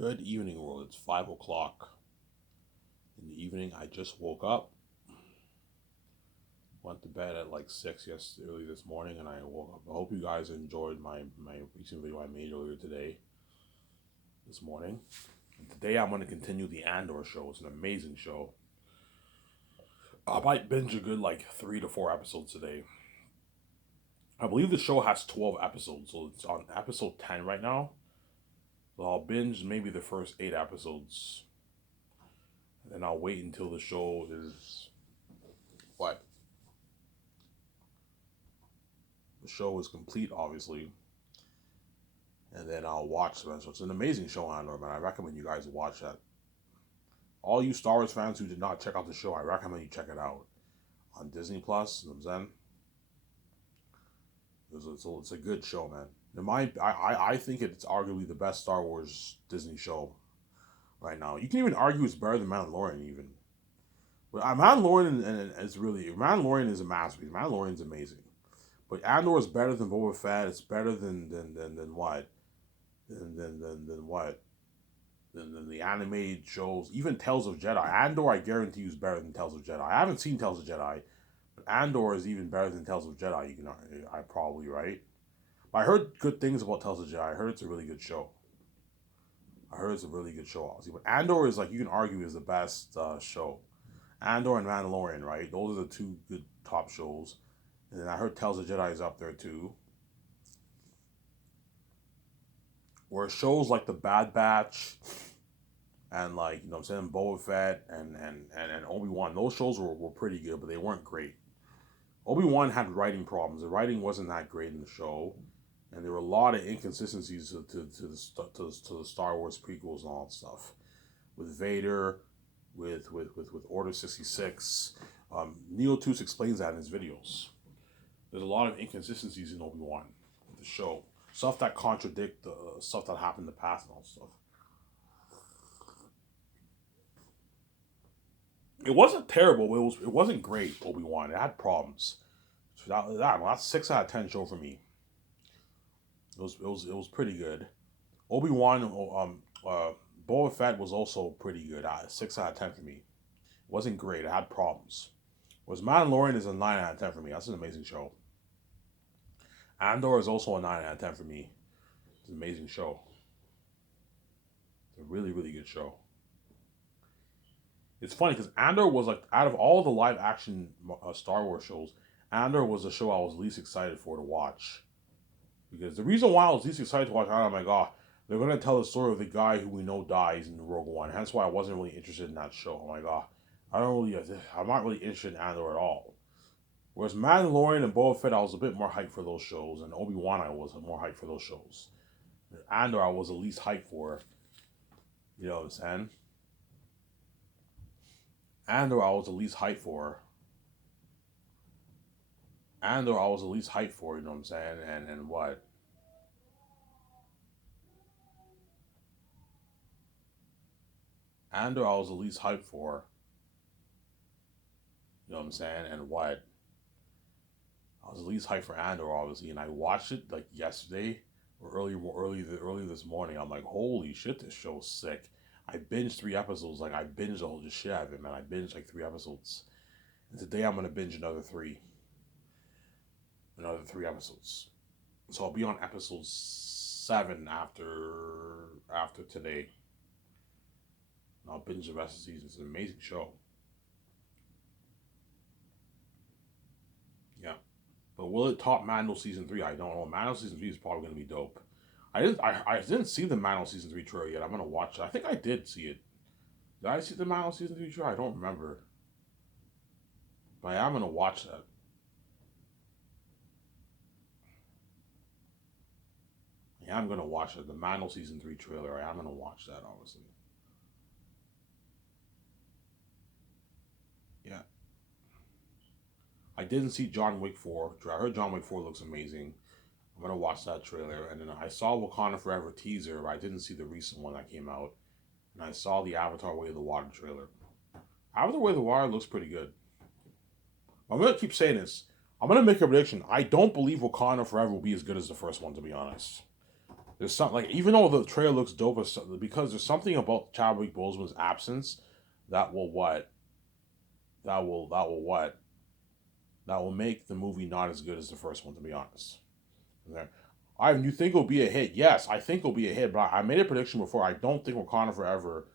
Good evening, world. It's 5 o'clock in the evening. I just woke up, went to bed at like 6 early this morning, and I woke up. I hope you guys enjoyed my recent video I made earlier this morning. And today I'm going to continue the Andor show. It's an amazing show. I might binge a good like 3 to 4 episodes today. I believe the show has 12 episodes, so it's on episode 10 right now. So I'll binge maybe the first 8 episodes. And then I'll wait until the show is what? The show is complete, obviously. And then I'll watch the rest. So it's an amazing show, Andor, man. I recommend you guys watch that. All you Star Wars fans who did not check out the show, I recommend you check it out on Disney Plus. You know what I'm saying? It's a good show, man. I think it's arguably the best Star Wars Disney show right now. You can even argue it's better than Mandalorian, even. But Mandalorian is a masterpiece. Mandalorian's amazing. But Andor is better than Boba Fett. It's better than what? Than what? Than the animated shows. Even Tales of Jedi. Andor, I guarantee you, is better than Tales of Jedi. I haven't seen Tales of Jedi, but Andor is even better than Tales of Jedi. I probably right. But I heard good things about Tales of Jedi. I heard it's a really good show. Obviously, but Andor is like you can argue is the best show. Andor and Mandalorian, right? Those are the two good top shows. And then I heard Tales of Jedi is up there too. Where shows like The Bad Batch and like, you know what I'm saying, Boba Fett and Obi-Wan, those shows were pretty good, but they weren't great. Obi-Wan had writing problems. The writing wasn't that great in the show. And there were a lot of inconsistencies to the Star Wars prequels and all that stuff. With Vader, with Order 66. Neo2 explains that in his videos. There's a lot of inconsistencies in Obi-Wan, the show. Stuff that contradict the stuff that happened in the past and all stuff. It wasn't terrible, but it wasn't great, Obi-Wan. It had problems. So that's 6 out of 10 show for me. It was pretty good. Obi-Wan, Boba Fett was also pretty good. 6 out of 10 for me. It wasn't great. It had problems. Whereas Mandalorian is a 9 out of 10 for me. That's an amazing show. Andor is also a 9 out of 10 for me. It's an amazing show. It's a really, really good show. It's funny because Andor was like, out of all the live action Star Wars shows, Andor was the show I was least excited for to watch. Because the reason why I was least excited to watch, oh my god, they're going to tell the story of the guy who we know dies in Rogue One. Hence why I wasn't really interested in that show. Oh my god. I'm not really interested in Andor at all. Whereas Mandalorian and Boba Fett, I was a bit more hyped for those shows. And Obi-Wan, I was more hyped for those shows. Andor, I was the least hyped for. You know what I'm saying? Andor, I was the least hyped for. You know what I'm saying? And what? Andor, I was the least hyped for. You know what I'm saying? And what? I was the least hyped for Andor, obviously, and I watched it like yesterday or early this morning. I'm like, holy shit, this show's sick. I binged 3 episodes. Like I binged all the shit out of it, man. I binged like 3 episodes, and today I'm gonna binge another three episodes. So I'll be on episode 7 after today. And I'll binge the rest of the season. It's an amazing show. Yeah. But will it top Mando season 3? I don't know. Mando season 3 is probably gonna be dope. I didn't see the Mando season 3 trailer yet. I'm gonna watch it. I think I did see it. Did I see the Mando season 3 trailer? I don't remember. But I am gonna watch that. Yeah, I'm gonna watch it. The Mando season 3 trailer. I am gonna watch that, obviously. Yeah. I didn't see John Wick 4. I heard John Wick 4 looks amazing. I'm gonna watch that trailer. And then I saw Wakanda Forever teaser, but I didn't see the recent one that came out. And I saw the Avatar Way of the Water trailer. Avatar Way of the Water looks pretty good. I'm gonna keep saying this. I'm gonna make a prediction. I don't believe Wakanda Forever will be as good as the first one, to be honest. There's something like even though the trailer looks dope, because there's something about Chadwick Boseman's absence that will what that will what that will make the movie not as good as the first one. To be honest, okay. You think it'll be a hit? Yes, I think it'll be a hit. But I made a prediction before. I don't think Wakanda Forever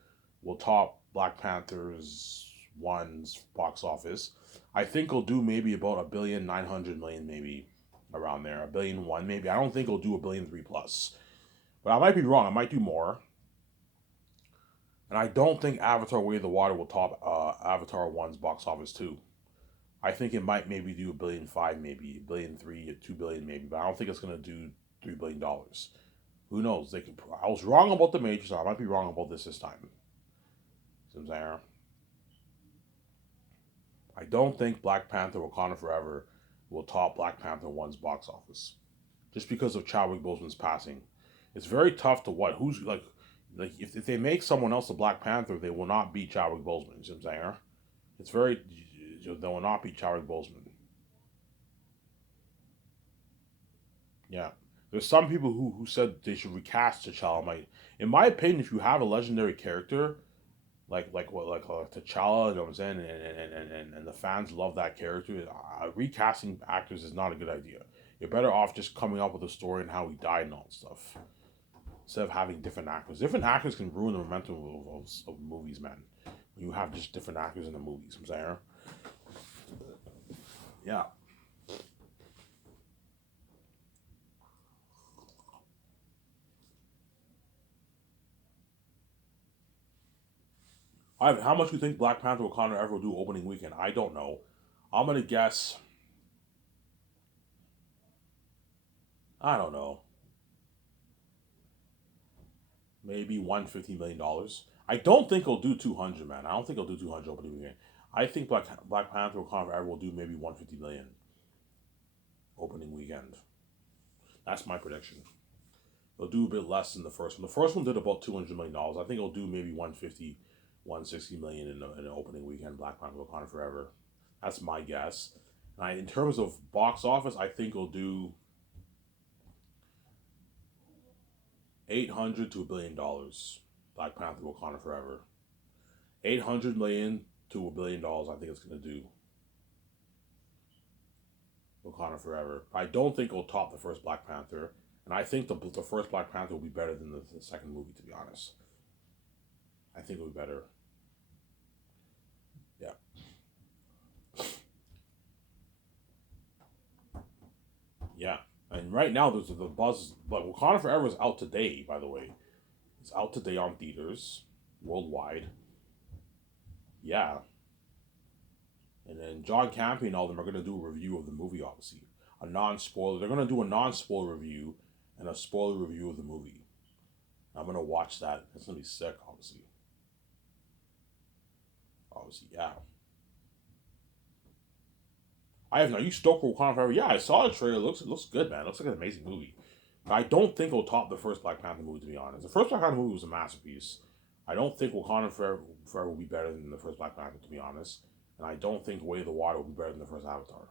will top Black Panther's one's box office. I think it'll do maybe about 1,900,000,000, maybe around there, 1,000,000,001 maybe. I don't think it'll do 1,000,000,003 plus. But I might be wrong. I might do more. And I don't think Avatar Way of the Water will top Avatar 1's box office too. I think it might maybe do 1,500,000,000, maybe 1,300,000,000, 2,000,000,000 maybe, but I don't think it's gonna do $3 billion. Who knows? They could. I was wrong about the Matrix. I might be wrong about this time. See what I'm saying? I don't think Black Panther Wakanda Forever will top Black Panther 1's box office. Just because of Chadwick Boseman's passing. It's very tough to what? Who's like if they make someone else a Black Panther, they will not beat Chadwick Boseman. You see what I'm saying? It's very they will not beat Chadwick Boseman. Yeah. There's some people who said they should recast T'Challa. In my opinion, if you have a legendary character like T'Challa, you know what I'm saying, and the fans love that character, recasting actors is not a good idea. You're better off just coming up with a story and how he died and all that stuff, instead of having different actors. Different actors can ruin the momentum of movies, man. You have just different actors in the movies. I'm saying, yeah. How much do you think Black Panther Wakanda ever will do opening weekend? I don't know. I'm gonna guess. I don't know. Maybe $150 million. I don't think he'll do 200, man. I don't think he'll do 200 opening weekend. I think Black Panther Wakanda Forever will do maybe 150 million opening weekend. That's my prediction. They'll do a bit less than the first one. The first one did about $200 million. I think it'll do maybe 150, 160 million in an opening weekend. Black Panther Wakanda Forever. That's my guess. In terms of box office, I think it'll do 800 to $1 billion. Black Panther Wakanda Forever. 800 million to $1 billion. I think it's gonna do Wakanda Forever. I don't think it'll top the first Black Panther, and I think the first Black Panther will be better than the second movie. To be honest, I think it'll be better. Yeah, yeah. And right now there's the buzz, but Wakanda Forever is out today. By the way, it's out today on theaters worldwide. Yeah, and then John Campy and all them are gonna do a review of the movie. Obviously, a non-spoiler. They're gonna do a non-spoiler review and a spoiler review of the movie. I'm gonna watch that. It's gonna be sick. Obviously, yeah. I have. Are you stoked for Wakanda Forever? Yeah, I saw the trailer. It looks good, man. It looks like an amazing movie. But I don't think it'll top the first Black Panther movie. To be honest, the first Black Panther movie was a masterpiece. I don't think Forever will be better than the first Black Panther. To be honest, and I don't think Way of the Water will be better than the first Avatar.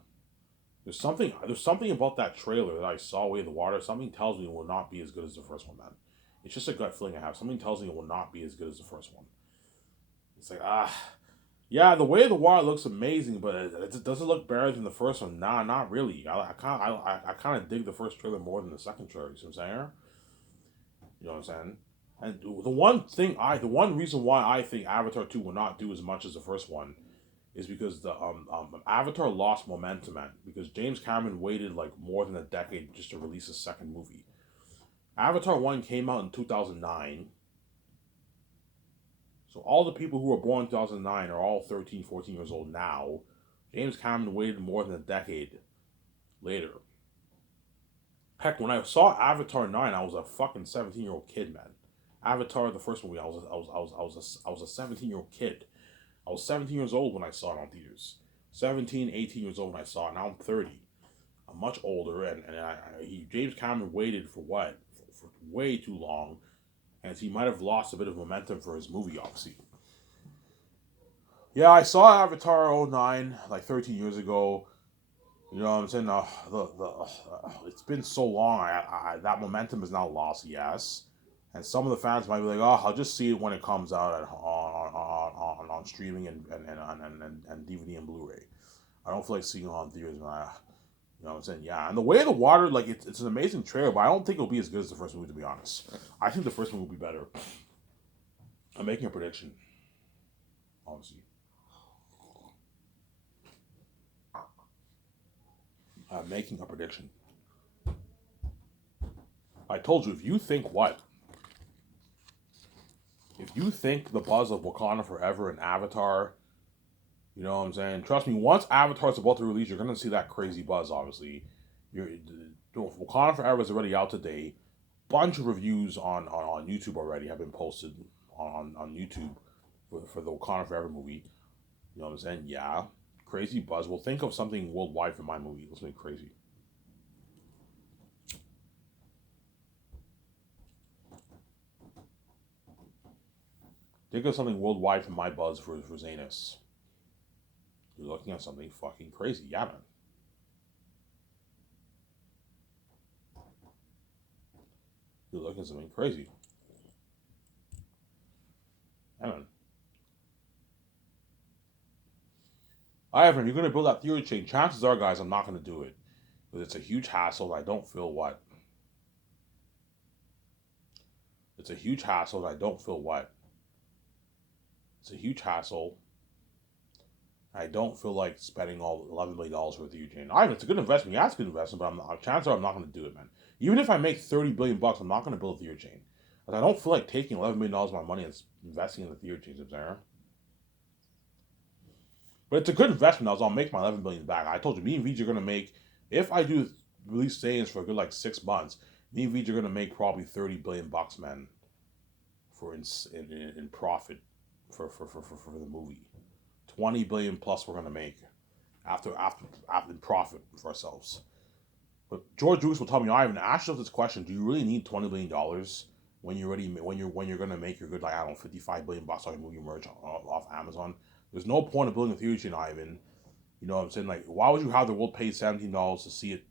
There's something about that trailer that I saw, Way of the Water. Something tells me it will not be as good as the first one, man. It's just a gut feeling I have. Something tells me it will not be as good as the first one. It's like, yeah, the Way of the Water looks amazing, but does it look better than the first one? Nah, not really. I kind of dig the first trailer more than the second trailer. You see what I'm saying? You know what I'm saying? And the one reason why I think Avatar 2 will not do as much as the first one is because the Avatar lost momentum, man. Because James Cameron waited like more than a decade just to release a second movie. Avatar 1 came out in 2009. So all the people who were born in 2009 are all 13, 14 years old now. James Cameron waited more than a decade later. Heck, when I saw Avatar 9, I was a fucking 17-year-old kid, man. Avatar, the first movie, I was a 17-year-old kid. I was 17 years old when I saw it on theaters. 17, 18 years old when I saw it. Now I'm 30. I'm much older, and James Cameron waited for what? For way too long, and he might have lost a bit of momentum for his movie, obviously. Yeah, I saw Avatar '09 like 13 years ago. You know what I'm saying? It's been so long. That momentum is now lost. Yes, and some of the fans might be like, "Oh, I'll just see it when it comes out on streaming and DVD and Blu-ray." I don't feel like seeing it on theaters, man. You know what I'm saying? Yeah, and the way of the water, like it's an amazing trailer, but I don't think it'll be as good as the first movie. To be honest, I think the first movie will be better. I'm making a prediction, obviously. I'm making a prediction. I told you, if you think the buzz of Wakanda Forever and Avatar, you know what I'm saying? Trust me, once Avatar's about to release, you're gonna see that crazy buzz. Obviously, Wakanda Forever is already out today. Bunch of reviews on YouTube already have been posted on YouTube for the Wakanda Forever movie. You know what I'm saying? Yeah, crazy buzz. Well, think of something worldwide for my movie. Let's make crazy. Think of something worldwide for my buzz for Zanus. You're looking at something fucking crazy. Yeah, man. You're looking at something crazy. Yeah, man. Ivan, you're going to build that theory chain. Chances are, guys, I'm not going to do it. Because it's a huge hassle. I don't feel what? It's a huge hassle. I don't feel what? It's a huge hassle. I don't feel like spending all $11 million for a theory chain. Ivan, it's a good investment. Yeah, it's a good investment, but chances are I'm not going to do it, man. Even if I make 30 billion bucks, I'm not going to build a theory chain. Because I don't feel like taking $11 million of my money and investing in the theory chains, Sarah. But it's a good investment. I'll make my 11 billion back. I told you, me and VJ are gonna make, if I do release Saiyans for a good like 6 months, me and VJ are gonna make probably 30 billion bucks, man, for in profit for the movie. 20 billion plus we're gonna make after in profit for ourselves. But George Lucas will tell me, Ivan, ask yourself this question: do you really need $20 billion when you're gonna make your good, like, I don't know, 55 billion bucks on movie merch off Amazon? There's no point of building a theory chain, Ivan. You know what I'm saying? Like, why would you have the world pay $17 to see it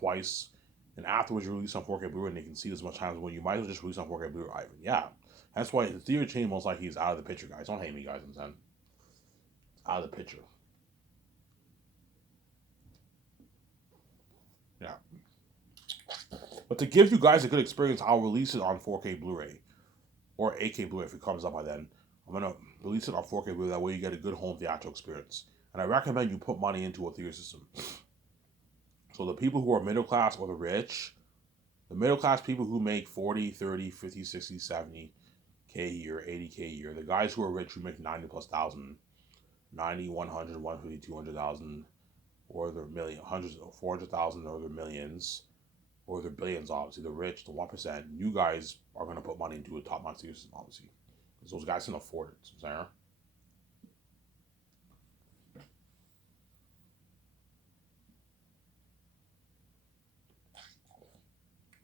twice, and afterwards you release on 4K Blu-ray and they can see it as much time as when you might as well just release on 4K Blu-ray, Ivan? Yeah, that's why the theory chain most likely is out of the picture, guys. Don't hate me, guys. I'm saying out of the picture. Yeah, but to give you guys a good experience, I'll release it on 4K Blu-ray or 8K Blu-ray if it comes up by then. I'm gonna release it on 4K Blu-ray. That way you get a good home theatrical experience. And I recommend you put money into a theater system. So the people who are middle class or the rich, the middle class people who make 40, 30, 50, 60, 70K a year, 80K a year, the guys who are rich who make 90 plus thousand, 90, 100, 150, 200,000, or they're million, hundreds, 400,000, or they're millions, or they're billions, obviously. The rich, the 1%, you guys are going to put money into a top notch system, obviously. Because those guys can afford it, Sarah.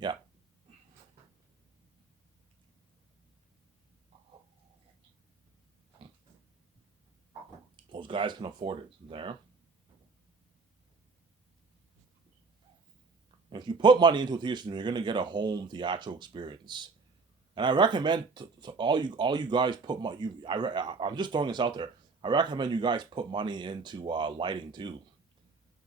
Yeah. Those guys can afford it, Sarah. If you put money into a theater system, you're going to get a home theatrical experience. And I recommend to all you guys put money. I'm just throwing this out there. I recommend you guys put money into lighting too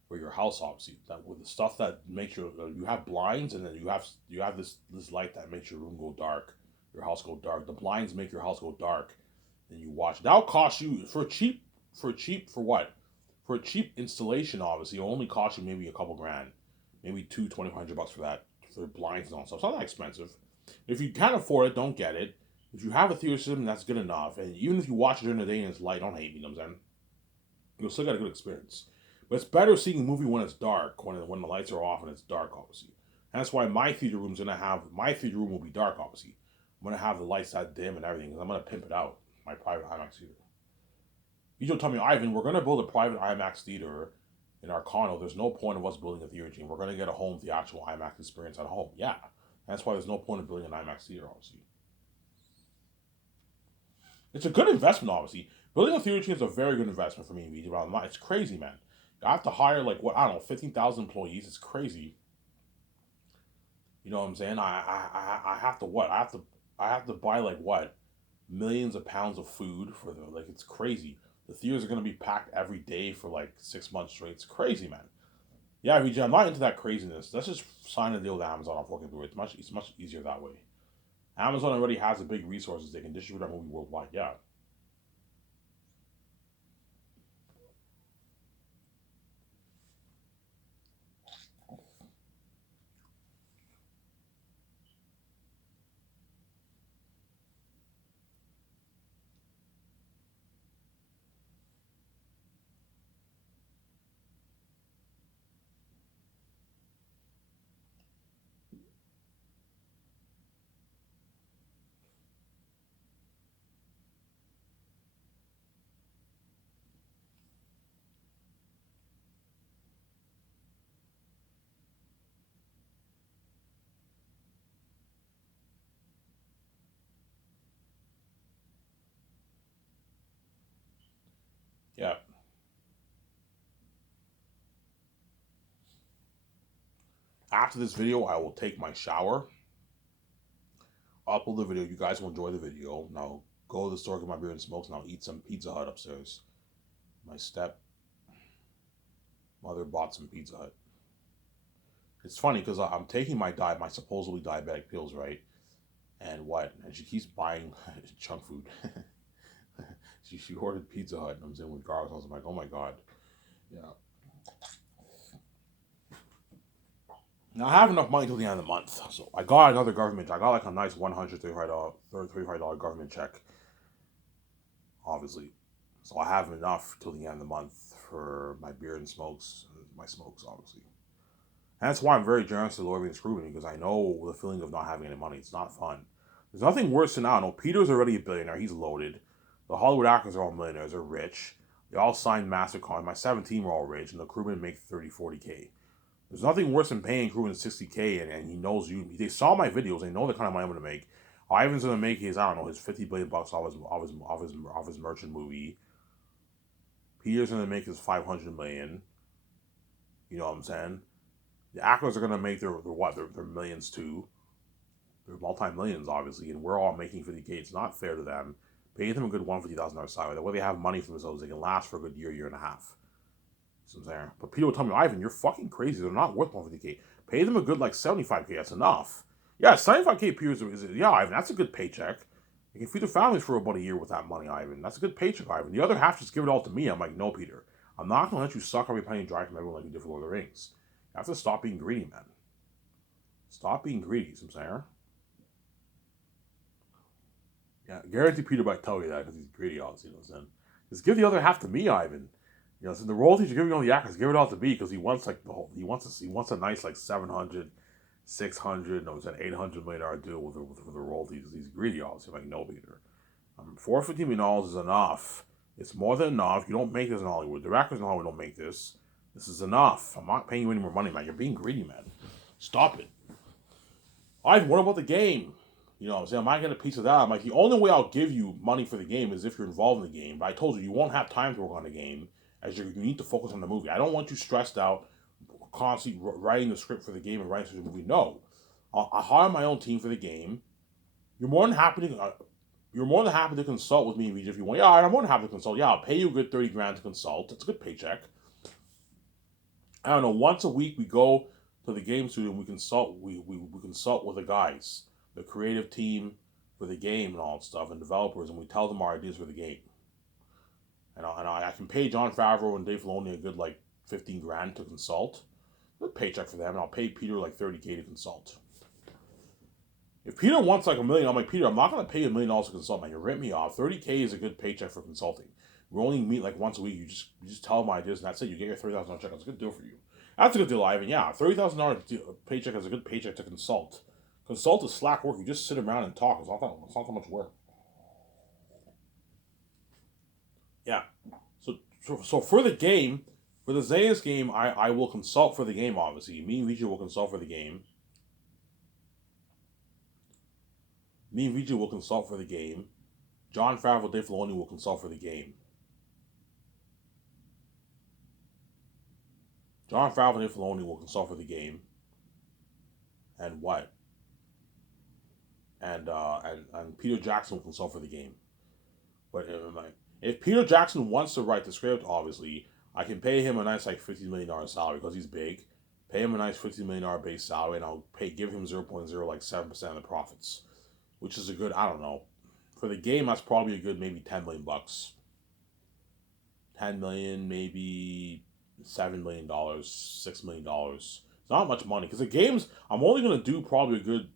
for your house. Obviously, that with the stuff that makes you have blinds, and then you have this light that makes your room go dark, your house go dark. The blinds make your house go dark. Then you watch. That'll cost you for what? For a cheap installation, obviously, it'll only cost you maybe a couple grand, maybe 2,500 bucks for that, for blinds and all stuff. It's not that expensive. If you can't afford it, don't get it. If you have a theater system, that's good enough. And even if you watch it during the day and it's light, don't hate me, you know what I'm saying? You'll still get a good experience. But it's better seeing a movie when it's dark, when the lights are off and it's dark, obviously. And that's why my theater room will be dark, obviously. I'm gonna have the lights that dim and everything, because I'm gonna pimp it out. My private IMAX theater. You don't tell me, Ivan, we're gonna build a private IMAX theater in our condo. There's no point of us building a theater team. We're gonna get a home theatrical IMAX experience at home. Yeah. That's why there's no point of building an IMAX theater, obviously. It's a good investment, obviously. Building a theater chain is a very good investment for me and VJ. It's crazy, man. I have to hire like what I don't know, 15,000 employees. It's crazy. You know what I'm saying? I have to what? I have to buy like what? Millions of pounds of food for the like it's crazy. The theaters are gonna be packed every day for like 6 months straight. It's crazy, man. Yeah, VJ, I'm not into that craziness. Let's just sign a deal with Amazon. I'm fucking through it. It's much easier that way. Amazon already has the big resources. They can distribute our movie worldwide. Yeah. Yeah. After this video, I will take my shower, upload the video. You guys will enjoy the video. Now go to the store, get my beer and smokes, and I'll eat some Pizza Hut upstairs. My step mother bought some Pizza Hut. It's funny because I'm taking my supposedly diabetic pills, right? And what? And she keeps buying junk food. She ordered Pizza Hut, and I'm in with garlic sauce. I'm like, oh my god. Yeah. Now I have enough money till the end of the month, so I got another government. I got like a nice $135 government check, obviously. So I have enough till the end of the month for my beer and smokes, my smokes, obviously. And that's why I'm very generous to Lori and Screwman because I know the feeling of not having any money. It's not fun. There's nothing worse than I know. Peter's already a billionaire. He's loaded. The Hollywood actors are all millionaires. They're rich. They all signed MasterCard. My 17 were all rich, and the crewmen make 30, 40K. There's nothing worse than paying crewmen 60K, and he knows you. They saw my videos. They know the kind of money I'm going to make. Ivan's going to make his, I don't know, his 50 billion bucks off his merchant movie. Peter's going to make his 500 million. You know what I'm saying? The actors are going to make their what? Their millions too. They're multi-millions, obviously, and we're all making 50K. It's not fair to them. Pay them a good $150,000 salary. That way they have money for themselves. They can last for a good year and a half. So I'm saying. But Peter would tell me, Ivan, you're fucking crazy. They're not worth 150K. Pay them a good like 75K. That's enough. Yeah, 75K appears yeah, Ivan, that's a good paycheck. You can feed their families for about a year with that money, Ivan. That's a good paycheck, Ivan. The other half, just give it all to me. I'm like, no, Peter. I'm not gonna let you suck every penny dry from everyone like you did for Lord of the Rings. You have to stop being greedy, man. Stop being greedy, you know what I'm saying? Yeah, guarantee Peter might tell you that because he's greedy, obviously. You know what I'm saying? Just give the other half to me, Ivan. You know, so the royalties you're giving all the actors, give it all to me because he wants like the whole. He wants a nice like 700, 600, no, it's an $800 million deal with the royalties. He's greedy, obviously. I'm like, no, Peter. $450 million is enough. It's more than enough. You don't make this in Hollywood. The actors in Hollywood don't make this. This is enough. I'm not paying you any more money, man. You're being greedy, man. Stop it. Ivan, what about the game? You know what I'm saying? I might get a piece of that. I'm like, the only way I'll give you money for the game is if you're involved in the game. But I told you, you won't have time to work on the game as you need to focus on the movie. I don't want you stressed out, constantly writing the script for the game and writing for the movie. No. I'll hire my own team for the game. You're more than happy to. You're more than happy to consult with me, Vijay, if you want. Yeah, I'm more than happy to consult. Yeah, I'll pay you a good 30 grand to consult. It's a good paycheck. I don't know. Once a week, we go to the game studio and we consult. We consult with the guys, the creative team for the game and all that stuff, and developers, and we tell them our ideas for the game. And I can pay Jon Favreau and Dave Filoni a good like 15 grand to consult. Good paycheck for them, and I'll pay Peter like 30K to consult. If Peter wants like a million, I'm like, Peter, I'm not going to pay you $1 million to consult, man. You rip me off. 30K is a good paycheck for consulting. We only meet like once a week. You just tell them ideas, and that's it. You get your $30,000 check. That's a good deal for you. That's a good deal, Ivan. Yeah, $30,000 paycheck is a good paycheck to consult. Consult is slack work. You just sit around and talk. It's not that much work. Yeah. So for the game, for the Zayas game, I will consult for the game, obviously. Me and Vijay will consult for the game. Me and Vijay will consult for the game. Jon Favreau, Dave Filoni will consult for the game. Jon Favreau and Dave Filoni will consult for the game, and what? And Peter Jackson will consult for the game. But if Peter Jackson wants to write the script, obviously, I can pay him a nice like $50 million salary because he's big. Pay him a nice $50 million base salary, and I'll give him 0.07% of the profits, which is a good, I don't know, for the game that's probably a good maybe $10 million. 10 million, maybe $7 million, $6 million. It's not much money because the games I'm only gonna do probably a good.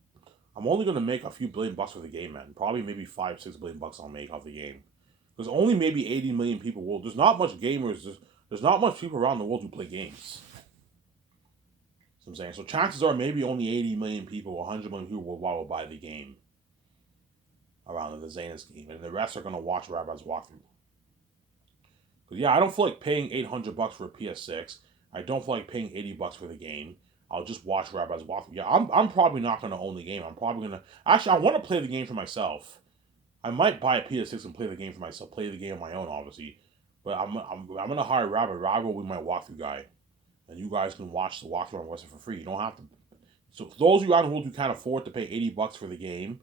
I'm only gonna make a few $1 billion for the game, man. Probably maybe $5-6 billion I'll make off the game. There's only maybe 80 million people world. There's not much gamers. There's not much people around the world who play games. That's what I'm saying. So chances are maybe only 80 million people, 100 million people worldwide will buy the game around the Zanus game, and the rest are gonna watch Rabbi's walkthrough. Because yeah, I don't feel like paying $800 for a PS6. I don't feel like paying $80 for the game. I'll just watch Rabbi's walkthrough. Yeah, I'm probably not gonna own the game. I'm probably gonna actually I want to play the game for myself. I might buy a PS6 and play the game for myself. Play the game on my own, obviously. But I'm gonna hire Rabbi. Rabbi will be my walkthrough guy, and you guys can watch the walkthrough on Western for free. You don't have to. So for those of you out in the world who can't afford to pay $80 for the game,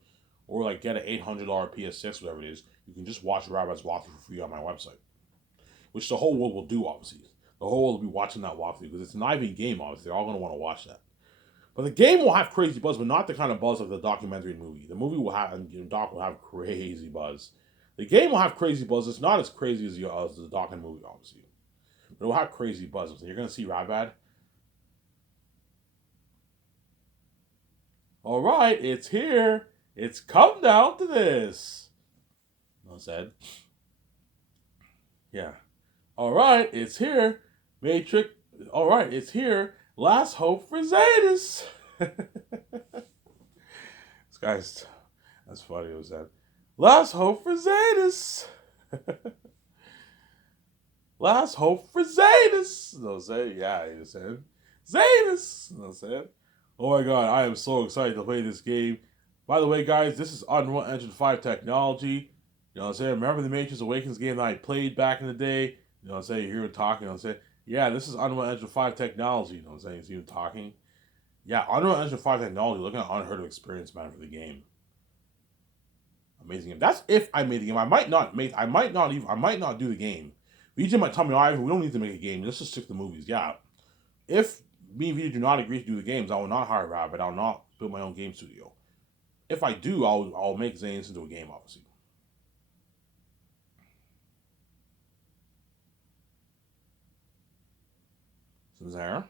or like get an $800 PS6, whatever it is, you can just watch Rabbi's walkthrough for free on my website, which the whole world will do, obviously. The whole world will be watching that walkthrough because it's an IV game, obviously. They're all gonna want to watch that. But the game will have crazy buzz, but not the kind of buzz of the documentary movie. The movie will have, and Doc will have crazy buzz. The game will have crazy buzz. It's not as crazy as the Doc and movie, obviously. But it will have crazy buzz. So you're going to see Rabad. All right, it's here. It's come down to this. No said. Yeah. All right, it's here. Matrix. All right, it's here. Last hope for Zadis. This guy's. That's funny. It was that. Last hope for Zadis. Last hope for Zadis. No say. Yeah, he said. Zadis. No said. Oh my god, I am so excited to play this game. By the way, guys, this is Unreal Engine 5 technology. You know what I'm saying? Remember the Matrix Awakens game that I played back in the day? You know what I'm saying? You hear him talking. You know what I'm saying? Yeah, this is Unreal Engine 5 technology. You know what I'm saying? You see him talking? Yeah, Unreal Engine 5 technology. Looking at unheard of experience, man, for the game. Amazing game. That's if I made the game. I might not do the game. VJ might tell me, all right, we don't need to make a game. Let's just stick to the movies. Yeah. If me and VJ do not agree to do the games, I will not hire Rabbit. I will not build my own game studio. If I do, I'll make Zanes into a game, obviously. So there.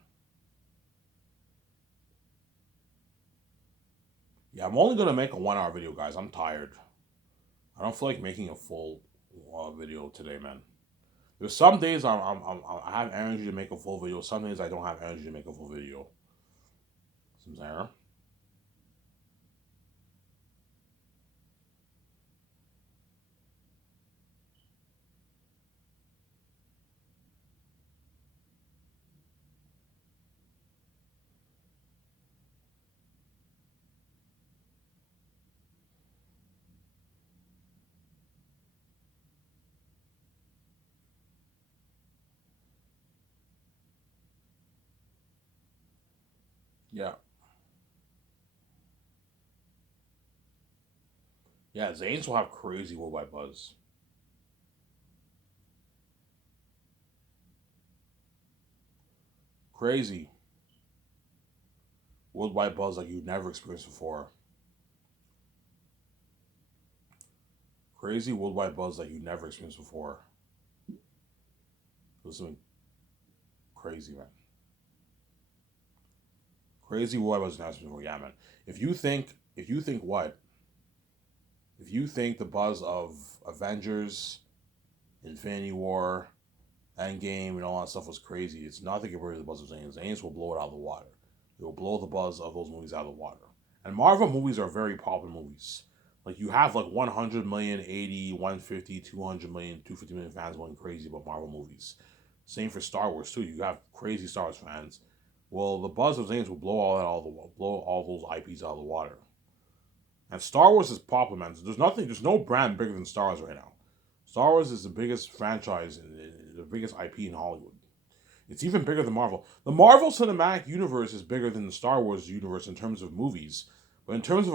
Yeah, I'm only gonna make a 1 hour video, guys. I'm tired. I don't feel like making a full video today, man. There's some days I have energy to make a full video. Some days I don't have energy to make a full video. So there. Yeah. Yeah, Zanes will have crazy worldwide buzz. Crazy worldwide buzz like you've never experienced before. Crazy worldwide buzz like you've never experienced before. Listen, crazy, man. Crazy worldwide buzz announcement before. Yeah, man. If you think what? If you think the buzz of Avengers, Infinity War, Endgame, and all that stuff was crazy, it's nothing compared to the buzz of Zanes. Zanes will blow it out of the water. It will blow the buzz of those movies out of the water. And Marvel movies are very popular movies. Like you have like 100 million, 80, 150, 200 million, 250 million fans going crazy about Marvel movies. Same for Star Wars too. You have crazy Star Wars fans. Well, the buzz of Zanes will blow all those IPs out of the water. And Star Wars is popular, man. There's no brand bigger than Star Wars right now. Star Wars is the biggest franchise, the biggest IP in Hollywood. It's even bigger than Marvel. The Marvel Cinematic Universe is bigger than the Star Wars universe in terms of movies, but in terms of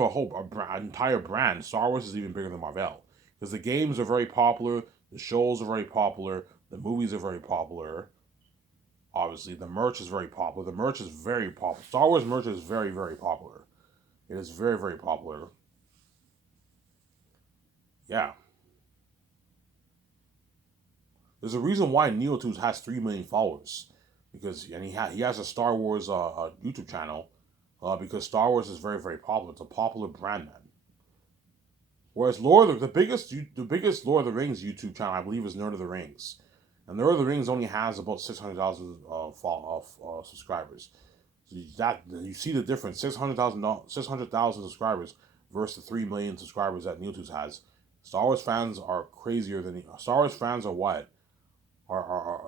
entire brand, Star Wars is even bigger than Marvel because the games are very popular, the shows are very popular, the movies are very popular. Obviously, the merch is very popular. The merch is very popular. Star Wars merch is very, very popular. It is very, very popular. Yeah. There's a reason why NeoTubes has 3 million followers, because and he has a Star Wars YouTube channel, because Star Wars is very, very popular. It's a popular brand, man. Whereas the biggest Lord of the Rings YouTube channel, I believe, is Nerd of the Rings, and Nerd of the Rings only has about 600,000 subscribers. So you see the difference: 600,000 subscribers versus the 3 million subscribers that NeoTubes has. Star Wars fans are crazier than Star Wars fans are what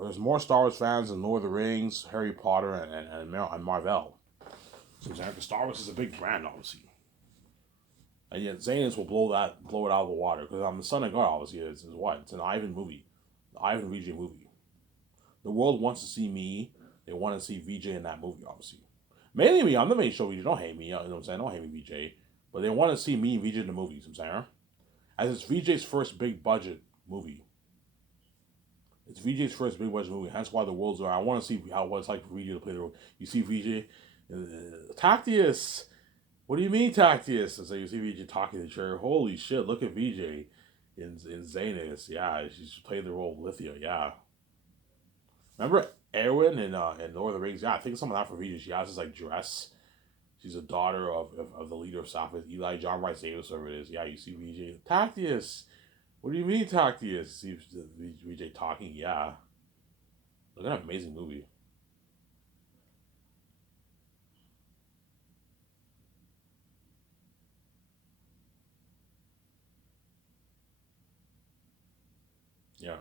there's more Star Wars fans than Lord of the Rings, Harry Potter, and Marvel. So Star Wars is a big brand, obviously. And yet Zanus will blow it out of the water because I'm the son of God. Obviously, is what it's an Ivan movie, the Ivan VJ movie. The world wants to see me. They want to see VJ in that movie, obviously. Mainly me. I'm the main show. You don't hate me. You know what I'm saying? Don't hate me, VJ. But they want to see me and VJ in the movies. I'm saying, as it's VJ's first big budget movie. It's VJ's first big budget movie. Hence why the world's are. I want to see what it's like for VJ to play the role. You see VJ, Tactius. What do you mean, Tactius? And so you see VJ talking to the chair. Holy shit! Look at VJ in Zanus. Yeah, she's played the role of Lithia. Yeah. Remember Erwin in Lord of the Rings? Yeah, I think some of that for VJ. She has this like dress. She's a daughter of the leader of Sapphic, Eli John Rice Davis, whatever it is. Yeah, you see VJ. Tactius. What do you mean, Tactius? See VJ talking. Yeah. Look at that amazing movie. Yeah.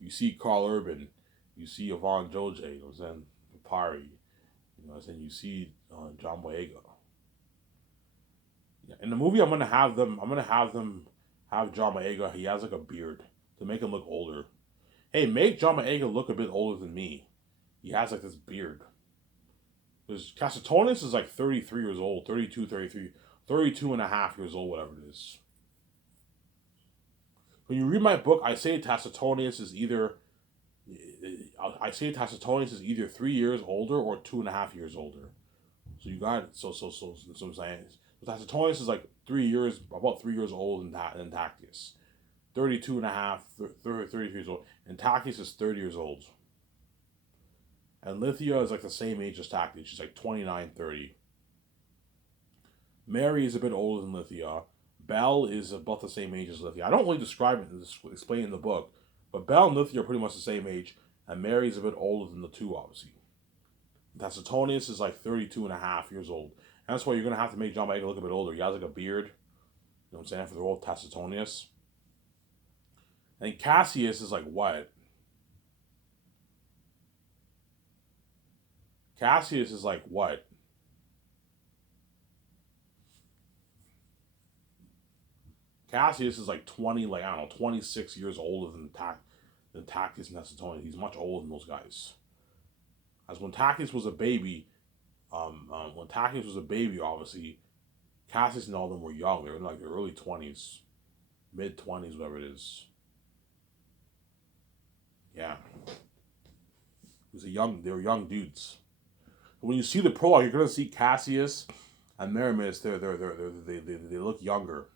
You see Carl Urban. You see Yvonne Joje. You know what I'm saying? Pari. You know what I'm saying? You see John Boyega. Yeah. In the movie, I'm gonna have them have John Boyega. He has like a beard to make him look older. Hey, make John Boyega look a bit older than me. He has like this beard. Because Casatonis is like 33 years old, 32, 33, 32 and a half years old, whatever it is. When you read my book, I say Tacitonius is either 3 years older or 2.5 years older. So you got so I'm saying Tacitonius is like 3 years, about 3 years old than Tactius. 32 and a half, 33 years old. And Tactius is 30 years old. And Lithia is like the same age as Tactius. She's like 29, 30. Mary is a bit older than Lithia. Belle is about the same age as Lithia. I don't really explain in the book, but Belle and Lithia are pretty much the same age, and Mary is a bit older than the two, obviously. Tacitonius is like 32 and a half years old. And that's why you're going to have to make John Boyega look a bit older. He has like a beard, you know what I'm saying, for the role of Tacitonius. And Cassius is like what? Cassius is like what? Cassius is like 20, like, I don't know, 26 years older than Tactius and Tacitonius. He's much older than those guys. As when Tactius was a baby, obviously, Cassius and all of them were young. They were in like their early 20s, mid 20s, whatever it is. Yeah. They were young dudes. When you see the prologue, you're gonna see Cassius and Meramis. They look younger.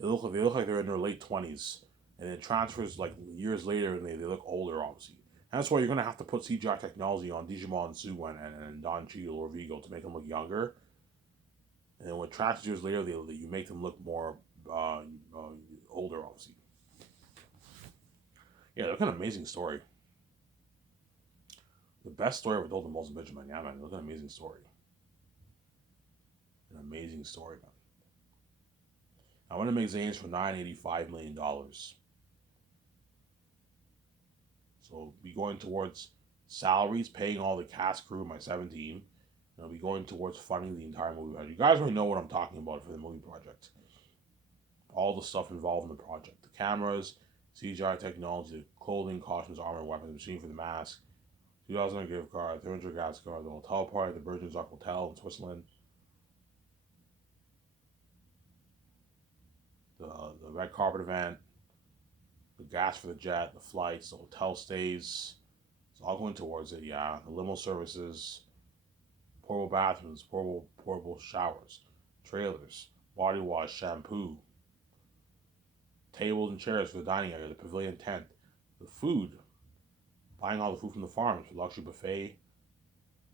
They look like they're in their late 20s, and it transfers like years later, and they look older, obviously. And that's why you're gonna have to put CGI technology on Digimon Su and Don Cheadle or Vigo to make them look younger. And then when transfers years later, you make them look more older, obviously. Yeah, look at an amazing story. The best story ever told in Most Benjamin. Yeah, man, look at an amazing story. An amazing story, man. I want to make Zanes for $985 million. So be going towards salaries, paying all the cast crew, my 17. And I'll be going towards funding the entire movie. You guys already know what I'm talking about for the movie project. All the stuff involved in the project. The cameras, CGI technology, the clothing, costumes, armor, weapons, machine for the mask, $2,000 gift card, 300 gas card, the hotel party at the Virgin Zoc Hotel in Switzerland, the red carpet event, the gas for the jet, the flights, the hotel stays. It's all going towards it, yeah. The limo services, portable bathrooms, portable showers, trailers, body wash, shampoo, tables and chairs for the dining area, the pavilion tent, the food, buying all the food from the farms, the luxury buffet,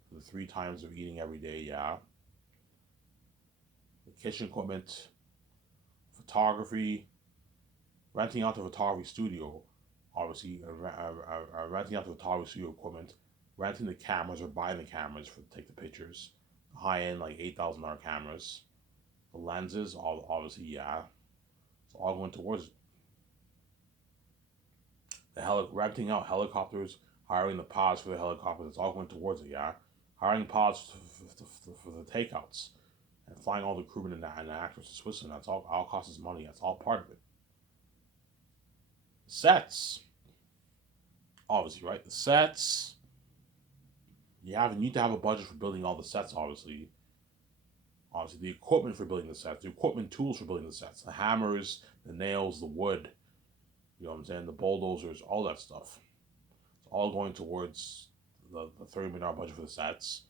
for the 3 times of eating every day, yeah. The kitchen equipment, photography, renting out the photography studio, obviously, renting out the photography studio equipment, renting the cameras or buying the cameras for to take the pictures, high end like $8,000 cameras, the lenses, all obviously, yeah, it's all going towards it. Renting out helicopters, hiring the pods for the helicopters, it's all going towards it, yeah. Hiring pods for the takeouts and flying all the crewmen and actors to Switzerland, that's all costs money, that's all part of it. Sets, obviously, right? The sets, you need to have a budget for building all the sets, obviously. Obviously, the equipment for building the sets, the equipment tools for building the sets, the hammers, the nails, the wood, you know what I'm saying, the bulldozers, all that stuff. It's all going towards the $30 million budget for the sets,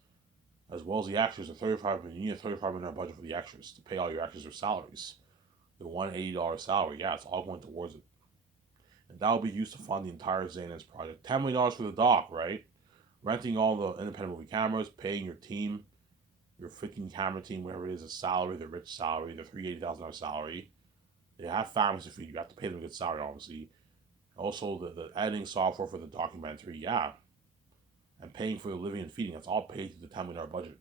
as well as the extras. You need a $35 million budget for the extras to pay all your extras their salaries. The $180 salary, yeah, it's all going towards it. And that will be used to fund the entire Zanus project. $10 million for the doc, right? Renting all the independent movie cameras, paying your team, your freaking camera team, whatever it is, a salary, the rich salary, the $380,000 salary. They have families to feed. You have to pay them a good salary, obviously. Also, the editing software for the documentary, yeah. And paying for the living and feeding, that's all paid through the $10 million budget.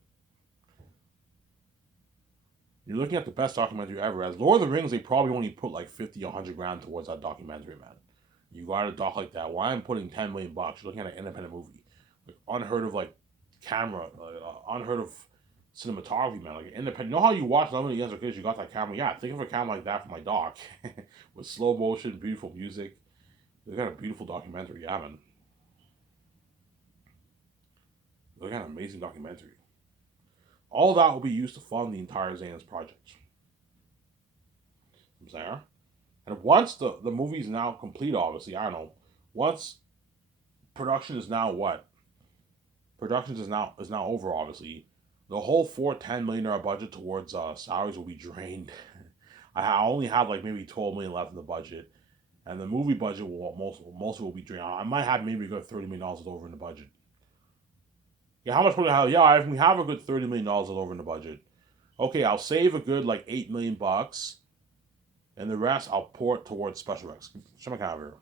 You're looking at the best documentary ever. As Lord of the Rings, they probably only put like 50, 100 grand towards that documentary, man. You got a doc like that. Why I'm putting $10 million? You're looking at an independent movie, like unheard of, like camera, unheard of cinematography, man. Like independent. You know how you watch Love and the Kids? You got that camera. Yeah, think of a camera like that for my doc, with slow motion, beautiful music. They got a beautiful documentary, yeah, man. They got an amazing documentary. All that will be used to fund the entire Zanus project. I'm saying. And once the movie is now complete, obviously, I don't know. Once production is now what? Production is now over, obviously. The whole $410 million budget towards salaries will be drained. I only have like maybe 12 million left in the budget, and the movie budget will most of it will be drained. I might have maybe a good $30 million over in the budget. Yeah, how much would I have? Yeah, we have a good $30 million over in the budget. Okay, I'll save a good like $8 million, and the rest I'll pour it towards special effects. Show my camera here.